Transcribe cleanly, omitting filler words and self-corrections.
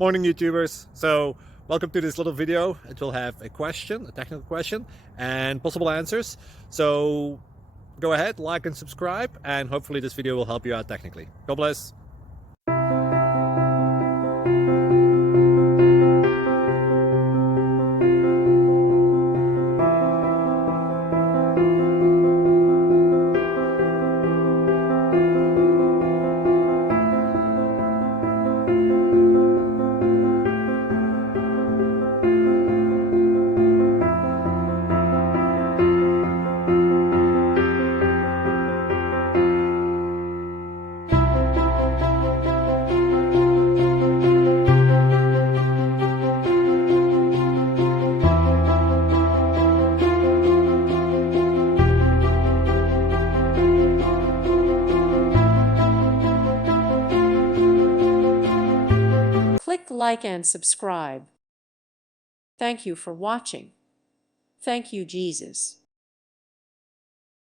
Morning, YouTubers. So welcome to this little video. It will have a question, a technical question, and possible answers. So go ahead, like and subscribe, and hopefully this video will help you out technically. God bless. Click like and subscribe. Thank you for watching. Thank you, Jesus.